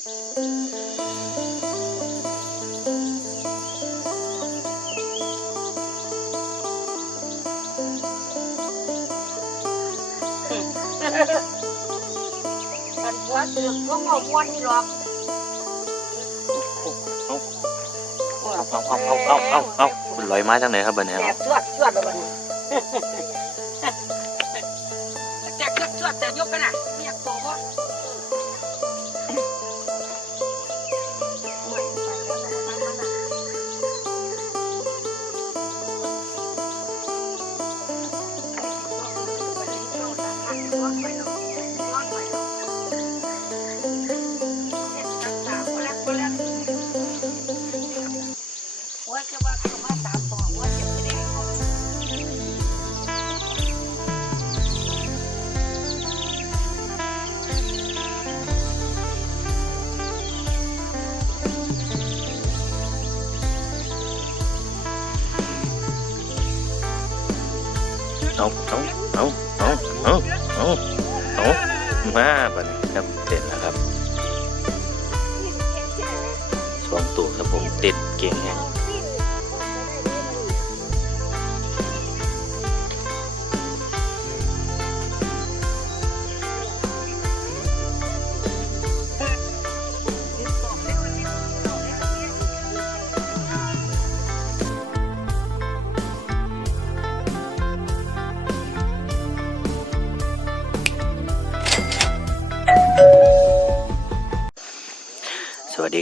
กันหัวเสือกก็มาวนนี่หรอกเอาเอาเอาเอาเอาเอาเอามันลอยมาจังไหนครับบัดนี้แจเอากชวดชวดแล้วบัดนี้แจกชวดชวดแต่ยกกันน่ะ ไ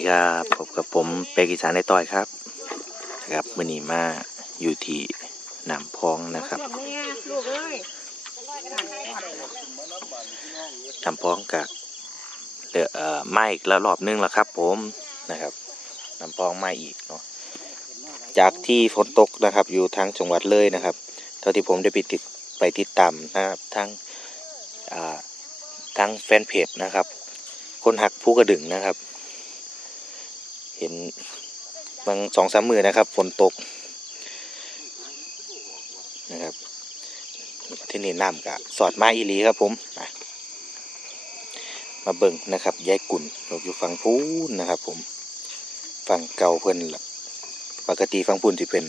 ครับพบกับผมเปกอีสานในต่อยครับนะครับมือนีมาอยู่ที่หนำพองนะครับลูกเอ้ยหนำพองกับเดือเอ่อมาอีกแล้วรอบนึงแล้วครับ ผมนะครับหนำพองไมาอีกเนาะจากที่ฝนตกนะครับ อยู่ทางจังหวัดเลยนะครับ เท่าที่ผมได้ไปติดไปติดตามนะครับทางอ่าทางแฟนเพจนะครับ คนหักผู้กระดึงนะครับ เห็นบางสองสามมือนะครับฝนตกนะครับที่นี่น้ำกะสอดมาอีหลีครับผมมามาเบิ่งนะครับยายกุ่นอยู่ฝั่งพูนนะครับผมฝั่งเก่าเพิ่นละปกติฝั่งพูนที่เป็น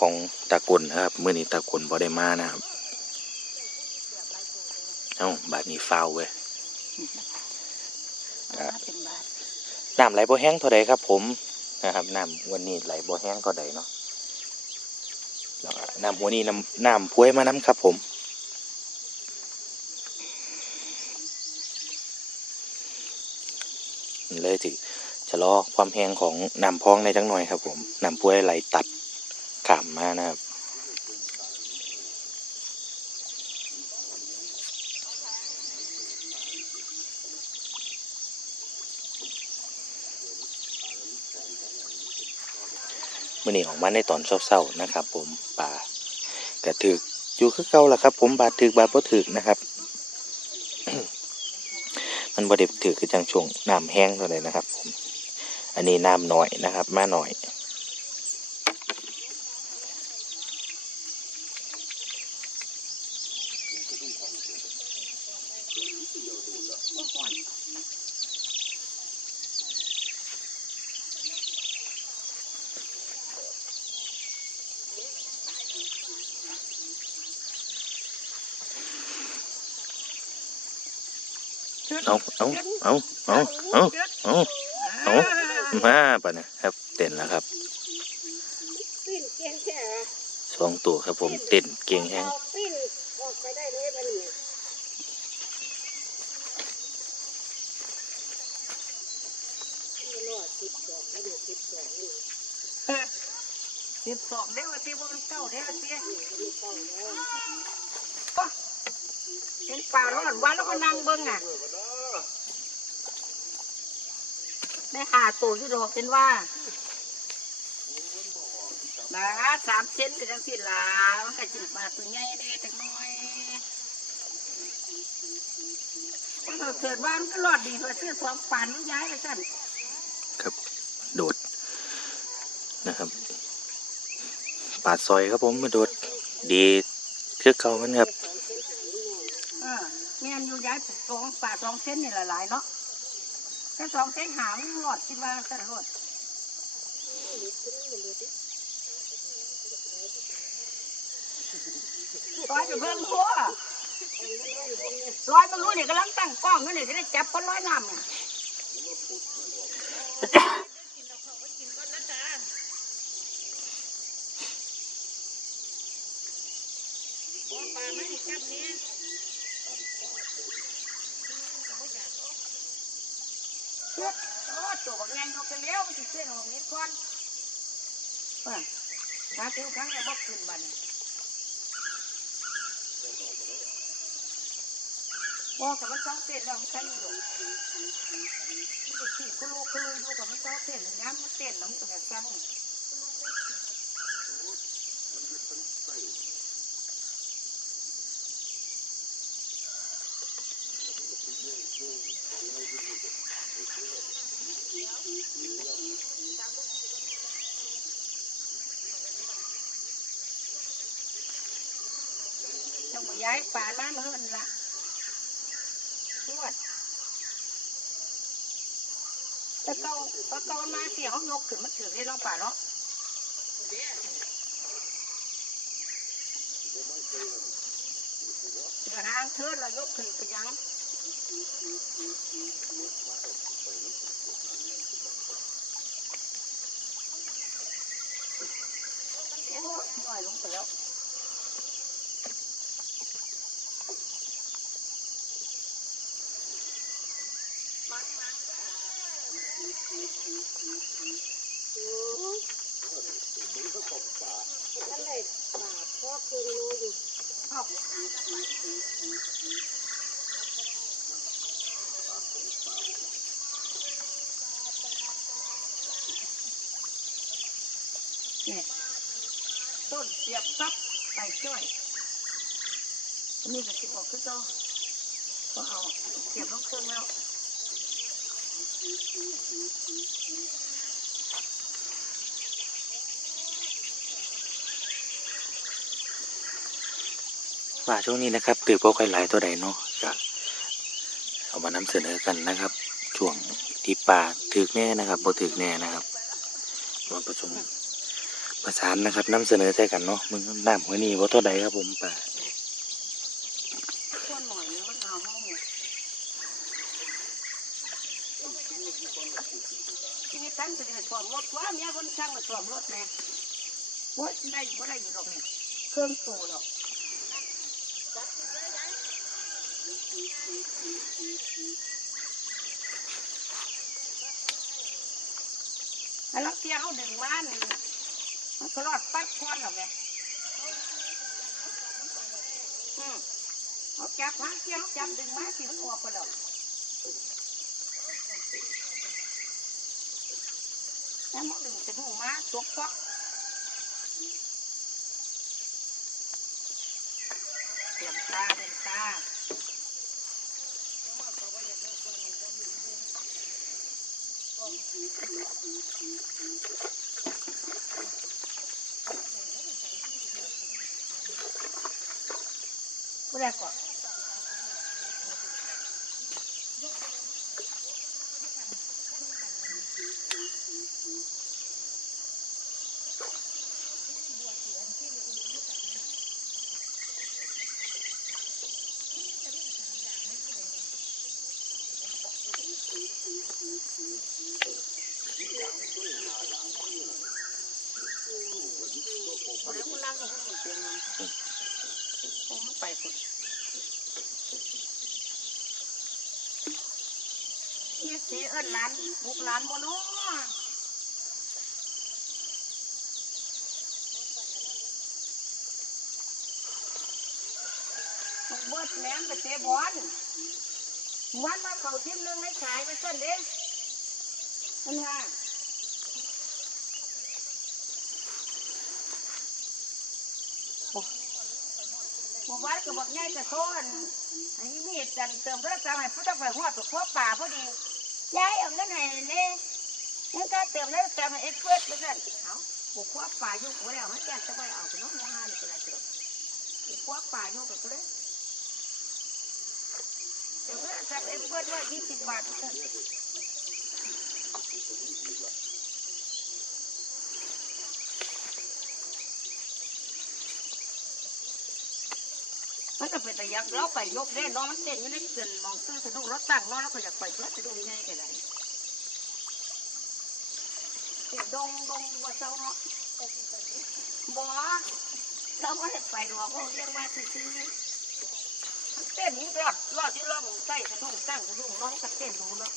ของตากลนะครับเมื่อนี้ตากลบ่ได้มานะครับเอ้าบาดนี้ฟาเว้ย น้ำไหลบ่แห้งเท่าใดครับ ผมนะครับน้ำวันนี้ไหลบ่แห้งเท่าใดเนาะแล้วน้ำหัวนี้น้ำน้ำพวยมาน้ำครับ ผมเลยสิชะลอความแห้งของน้ำพองในจังหน่อยครับ ผมน้ำพวยไหลตัดขามมานะครับ อนี้ออกมาในตอนเศร้าๆนะครับ ผมป่ากระถึกอยู่คือเก่าล่ะครับ ผมบาดถึกบาดบ่ถึกนะครับ มันบ่ได้ถือคือจังช่วงน้ำแห้งเท่าไหร่นะครับ ผม อันนี้น้ำหน่อยนะครับ มาหน่อย เอา เอาเอาเอาเอาเอาเอามาปะนะครับเต้นแล้วครับสองตัวครับผมเต้นเก่งแฮงสิบสองเด้อที่ว่ามันเก้าเด้อเตี้ยเห็นป่าร้อนวันแล้วก็นั่งเบิ้งอะ ได้หาตัวที่ดอกเป็นว่านะสามเซนก็จังสิล่ะมันก็จิบมาตัวใหญ่เด้จังน้อยมันก็เกิดว่ามันก็รอดดีเพราะเสื้อสองปานมันย้ายไปสั่นครับ โดดนะครับปาดซอยครับผมมาโดดดีคือเก่ามันครับเออแม่นอยู่ย้ายสองป่าสองเส้นนี่หลายๆเนาะ ไปถ้าสองเส้นหามันหลอดคิดว่าสันหลอดร้อยไปเบิ่งพัวร้อยมันรู้เนี่ยกำลังตั้งกล้องอยู่เนี่ยจะได้จับคนร้อยน้ำเนี่ยปลาไม่จับเนี่ยช็ดโอ้ ตัวบางแงนยกกันแล้วมันจะเส้นออกนิดก่อนป่ะหาเที่ยวครั้งแรกบอกขึ้นบันบอกกับมันสองเต้นแล้วมันใช่อยู่มันจะขี่คุลูคุลูอยู่กับมันสองเต้นน้ำมันเต้นแล้วมันก็แบบซ้ำ จั งหวะย้ายป่ามาเมื่อนละทวดต่เก่าต่เก่ามาเสียเขายกขึ้นมาถือได้ลองป่าเนาะเดี๋ยวหางเทิดเรายกขึ้นไปยังโอ้ยหน่อยล งไปแล้วเนี่ยต้นเสียบซับไปช่วยอันนี้ก็สิบออกคือเจ้าก็เอาเสียบลงเครื่องแล้ว ว่าช่วงนี้นะครับตือพวกหลายตัวใดเนาะก็เอามานำเสนอกันนะครับ ช่วงที่ป่าถึกแน่นะครับบ่ถึกแน่นะครับมาประชุมประสานนะครับนำเสนอใส่กันเนาะมึงน้ำหัวนี้ว่าตัวใดครับผมป่า ข้นหน่อยเนี่ยมันเอาห้องเนี่ย ทีนี้ตั้งจะได้สวมรถว่าเมียคนช่างมาสวมรถแม่ว่าได้ว่าได้อยู่หรอกเนี่ยเครื่องโตหรอกแล้วเที่ยเขาดึงมานี่มันก็รอดปัดควันหรอแม่อืมเอาจับหาเที่ยวจับดึงมาสิมันออกไปแล้ว ล้วมันดึงจะหูมาตกฟอกเตรียมตาเตรียมตาไม่ได้ก่อน เดี๋ยวมันนั่งก็คงเตียงมันคง ไม่ไปคนยี่สีเอิ้นร้านบุกร้านบ่เนาะบุกเบิดแหนมไปเตะบอลวันมาเขาทีมหนึงในขายไปเส้นเด้ อันว่าผมว่บ้านก็บอกง่ายจะโทษไอ้มีดจันเติมเรื่องสาวให้ผู้ต้องไปหัวตัวพวกป่าพอดียายเอาเงินให้เนี่ยงั้นก็เติมเรื่องสาวให้เอ็กเฟิร์สไปกันเอาบุกพวกป่ายุกไว้แล้วมันแก่จะไปเอาไปน้องมหานี่ก็ได้เถอะบุกพวกป่ายุกไปเลยเติมเรื่องสาวเอ็กเฟิร์สว่ายี่สิบบาทเถอะก็เป็นแต่ยักเราไปยกเล่นน้องมันเต้นอยู่ในเกินมองซื้อสนุกรถตั้งน้องแล้วก็อยากไปเพื่อสนุกง่ายก็ได้เดี๋ยดงดงว่าเจ้าเนาะบ่เราไม่ได้ไปหรอกเขาเรียกว่าซื้อเต้นนี้รอดรอดที่รอดมองใส่สนุกตั้งสนุกน้องก็เต้นดูเนาะ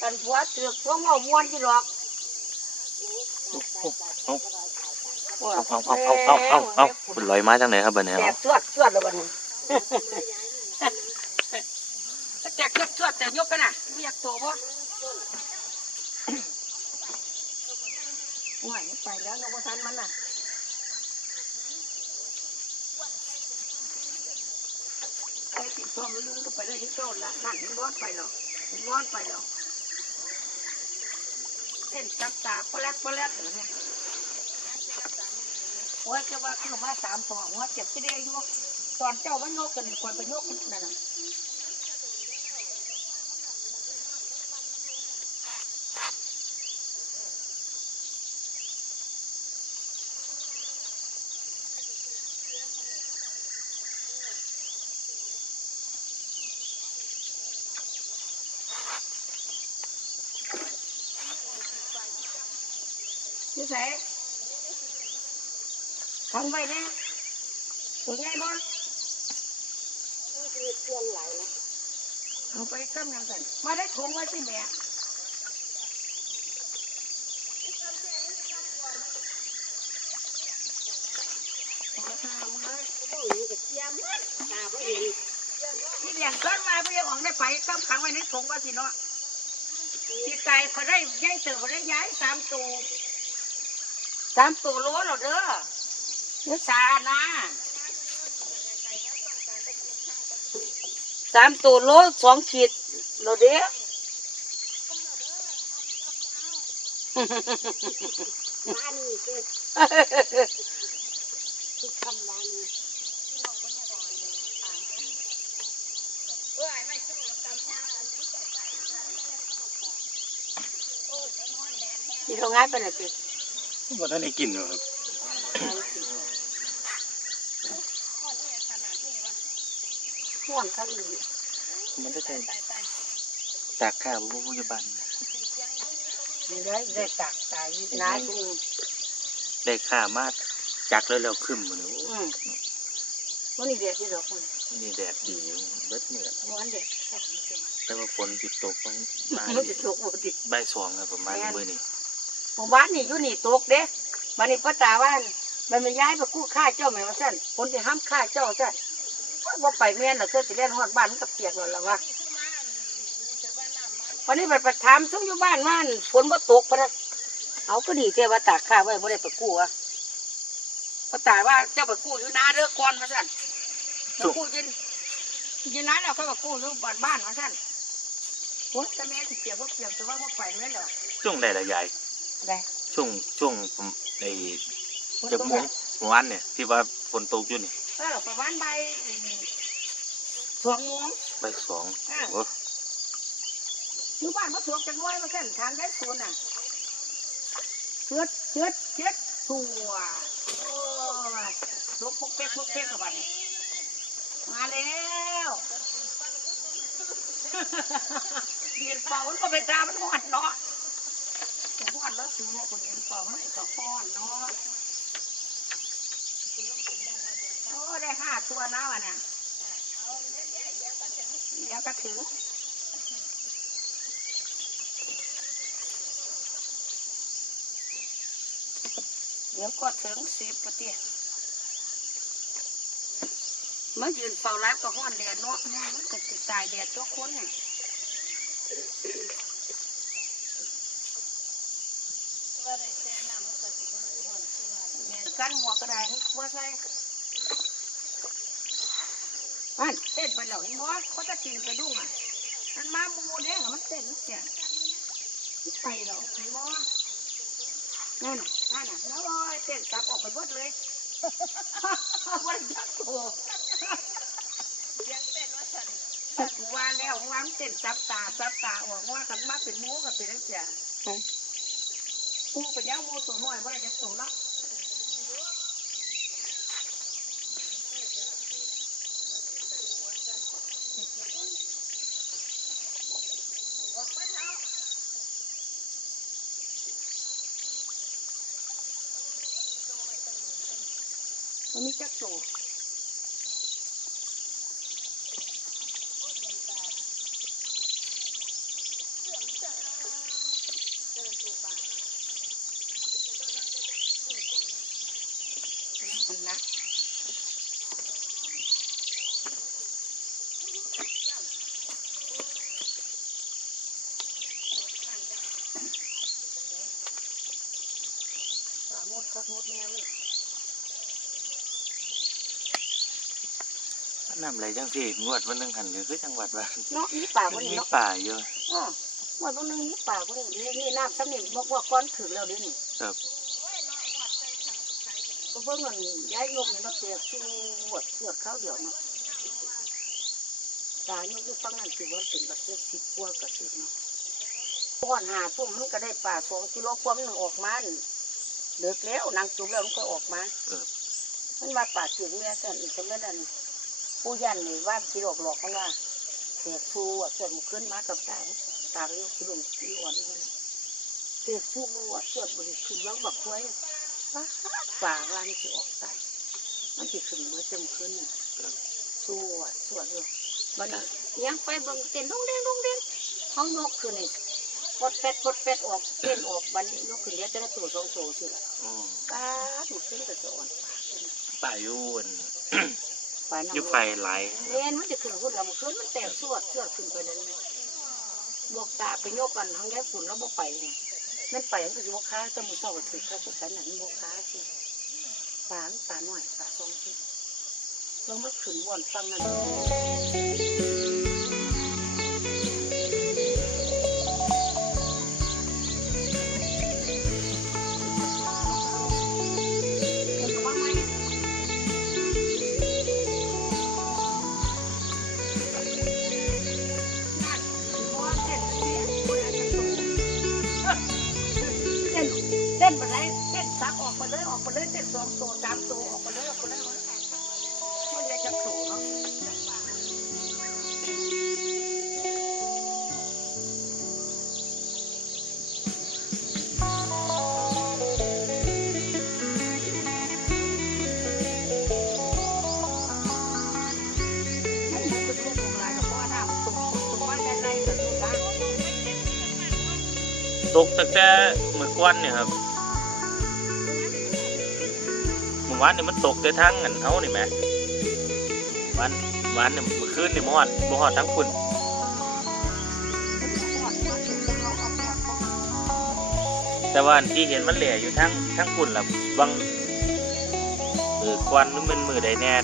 กันผัวเถือกพวกเมามวนที่หรอกเอาเอาเอาเอาเอาเอาเอาเอาคุณลอยมาจังไหนครับบัดนี้แตเอากสวดสวดแล้วบัดนี้แตกสวดสวดแต่ยกกันน่ะไม่อยากโตบ่ไหวไปแล้วนกทันมันน่ะไปติดพ่อ มันลุงก็ไปได้ที่โซนละนั่นมันร้อนไปหรอกมันร้อนไปหรอกเส้นจับตาปลาแรดปลาแรดเหรอเนี่ยว่าจะว่าขึ้นมาสามสองว่าเจ็บที่ได้ยู่ตอนเจ้ามันโยกกันก่อนไปโยกกันนั่นน่ะ ใส่ทำไปนะตัวใหญ่บ่เอาไปกำลังกันมาได้ถุงไว้สิแม่ที่เลี้ยงเก้อนมาเพื่อออกได้ไปกำขังไว้ในถุงไว้สิเนาะที่ไก่เขาได้ย้ายเติมเขาได้ย้ายสามตัว สามตัวโลหรอเด้อเนื้อสานะสามตัวโลสองขีดเราเด้อร้านนี้คือคือทำร้านนี้ที่ทำงานไปหนเป็ นบ่ทันได้กินอยู่ครับห่วงข้างอื่นมันได้ใช่ตากข้าวบ่ผู้ใหญ่บ้านได้ได้ตักตายน้าจุงได้ข้ามาจักแล้วแล้วขึ้นมื้อนี้อืมวันนี้เด็กที่ดอกมันนี่แดดดีอยู่เบิดมื้อวันเด็กสองเสียแต่ว่าฝนสิตกประมาณมันจะตกบ่ติบ่ายสองครับประมาณมื้อนี้ หมู่บ้านนี่อยู่นี่ตกเด้บัดนี้ป้าตาว่ามันมันย้ายไปกู้ค่าเจ้าแม่ว่าซั่นคนที่ห้ามค่าเจ้าซั่นว่าไปแม่นน่ะเธอสิเล่นฮอดบ้านมันก็เปียกแล้วล่ะวะวันนี้ไปประถามซุ่มอยู่บ้านว่านฝนบ่ตกพะนะเอาก็ดีเท่ว่าตากข้าวไว้บ่ได้ไปกู้อะป้าตาว่าเจ้าไปกู้อยู่นาเด้อก่อนว่าซั่นไปกู้ยินยินนาแล้วเขาก็กู้อยู่บ้านบ้านว่าซั่นโอ้ยแต่แม่สิเปียกบ่เปียกแต่ว่าบ่ไปแม่นดอกช่วงใดล่ะยาย ไรช่วงช่วงไอ้ฝนจักตกโมงเมื่อวานเนี่ย ที่ว่าฝนตกอยู่นี่ถ้าเราประมาณใบายสองโมงบ่ายสองอ่า โอ้อยู่บ้านมาสวกจังน้อยมาเส้นทางได้สวนน่ะเชือดเชือดเชือดสัวโอ้ยลุกพกเป๊กพกเป๊กกับมันมาแล้วเรียนเป่ามันก็ไปตามมันหอดเนาะ หอดแล้วสูงคนเรียนเป่ามันก็หอดเนาะโอ้ได้ห้าตัวนะวะเนี่ยเดี๋ยวก็ถึงเดี๋ยวก็ถึงสิบปะเตี้ยมายืนเฝ้าร้านก็ห้อนแดดเนาะมันก็จะตายแดดตัวคนน่ะ ว่าได้แช่น้ำมันก็สิบ่ฮ้อนคือว่า แม่น กันหัวกระไดว่าใส่มันเต้นไปแล้วเห็นบ่เขาจะกินกระดุ้งอะมันมาหมูเด้งอะมันเต้นมันเสียไปแล้วเห็นบ่นั่นน่ะนั่นน่ะแล้วโอ้ยเต้นซับออกไปเบิดเลยวันยักษ์โตเสียงเต้นว่าสั่นกูว่าแล้วว่ามันเต้นซับตาซับตาออกว่ากันมาเป็นหมูกับเป็นนักเสียกูไปย่างหมูตัวน้อยว่าจะโตแล้ว มันมีจักโต มันนะปลาหมดก็หมดแน่เลย น้ำไหลจังสิงวดวันหนึงหันก็คือจังหวัดบ้านเนาะนี่ป่ามัคนนนี้มีเนาะป่าอยู่อ๋อวันวันหนึงนี่ป่าคนนี้นี่นี่น้ำซ้ำนี่บอกว่าก้อนถึงแล้วเดี๋ยวนี้ครับ ก็เพิ่งเงินย้ายยกนี่มาเตียสู้หวดเสือดข้าวเดียวเนาะตายกอยู่ฟังนั่นคือว่าเป็นบัตรเจ็ดสิบกว่ากระสิบเนาะก่อนหาทุ่มมันก็ได้ป่าสองกิโลกว่ามันออกมานี่เลิกแล้วนางจุบแล้วมันก็ออกมา ครับ มันมาป่าถึงแม่สั่นอีกตรงนั้นนั่น ผู้ยันนี่ว่าสิหลอกหลอกมันว่าเด็กฟูอะเกิดมันขึ้นมากับตาตาก็ยกขึ้นที่อ่อนนี่มันเด็กฟูอะเกิดบริขึ้นแล้วบักไว้ป่าป่าว่านี่สิออกตายมันสิขึ้นเมื่อเต็มขึ้นสู้อะสวดอยู่มันน่ะยังไปเบิ่งเต้นดงเด้งดงเด้งห้องยกขึ้นนี่ปดเป็ดปดเป็ดออกเต้นออกบัดนยกขึ้นเดี๋ยวจะได้ตัวสองตัวสิล่ะอ๋อป้าถูกขึ้นแต่สะอ่อนป่าขึ้นป่าอยู่ อันป่าน้ำอยู่ไฟไหลายแม่นมันจะขึ้นหุ่นลำขึ้นมันแตกสวดสวดขึ้นไปนั่นไหมบวกตาไปโยกกันทั้งแย่ฝุ่นแล้วบ่ไปไงนั่นไปมันก็สิบวค้าแตมือเศร้าก็ถือข้าทุกกันนั่นบวค้าสิปลาปลาหน่อยปลาซองสิลงมาขึ้นวนฟังนั่น เลยออกไปเลยเต้นสองตัวสามตัวออกไปเลยออกไปเลยมันเลยจะถูกเนาะมันเป็นลูกของลายกับพ่อดำตรงตรงบ้านใดๆกับตรงบ้านตกตั้งแต่เมื่อก่อนเนี่ยครับ วานนี่มันตกแต่ทั้งอันเฮานี่แหมวันวันนี่เมื่อคืนนี่บ่ฮอดบ่ฮอดทั้งฝุ่นแต่ว่าอันที่เห็นมันแหล่อยู่ทั้งทั้งฝุ่นล่ะบางเออควันมันมือใดแน่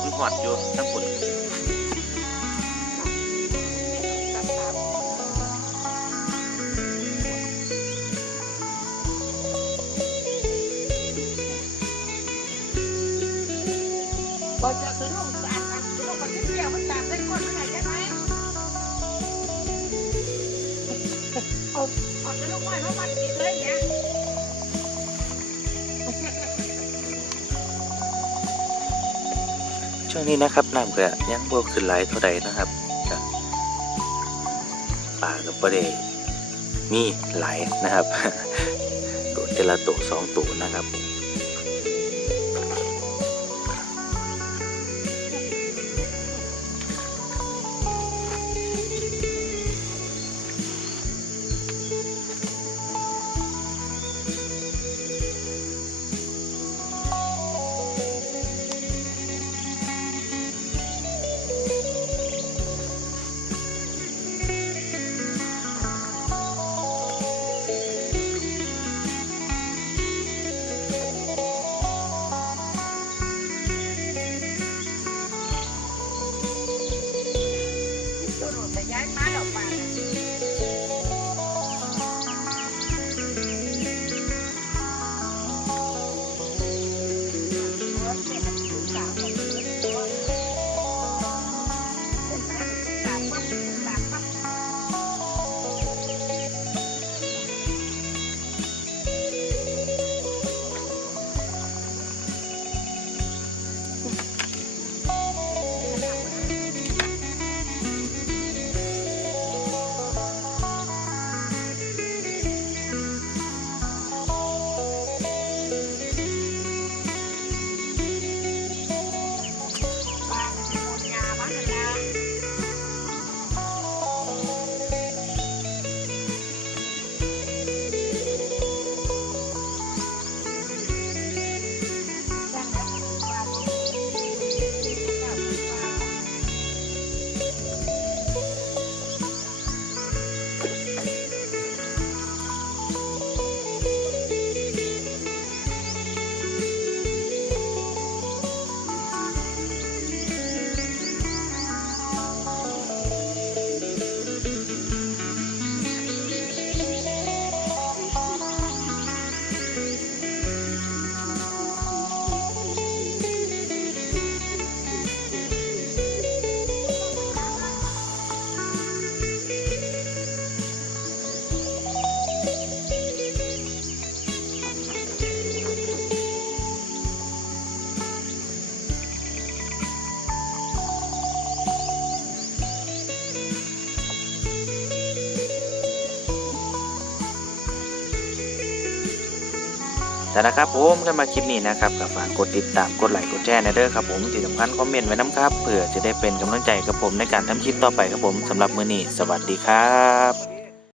มันฮอดอยู่ทั้งฝุ่น ช่วงนี้นะครับน้ำก็ยังบวกขึ้นหลายเท่าใดนะครับก็ป่ากับประเดมีหลายนะครับโดดเจละตัวสองตัวนะครับ แต่นะครับผมกันมาคลิปนี้นะครับก็ฝากกดติดตามกดไลค์กดแชร์นะเด้อครับผมที่สำคัญคอมเมนต์ไว้น้ำครับเผื่อจะได้เป็นกำลังใจกับผมในการทำคลิปต่อไปครับผมสำหรับมื้อนี้สวัสดีครับ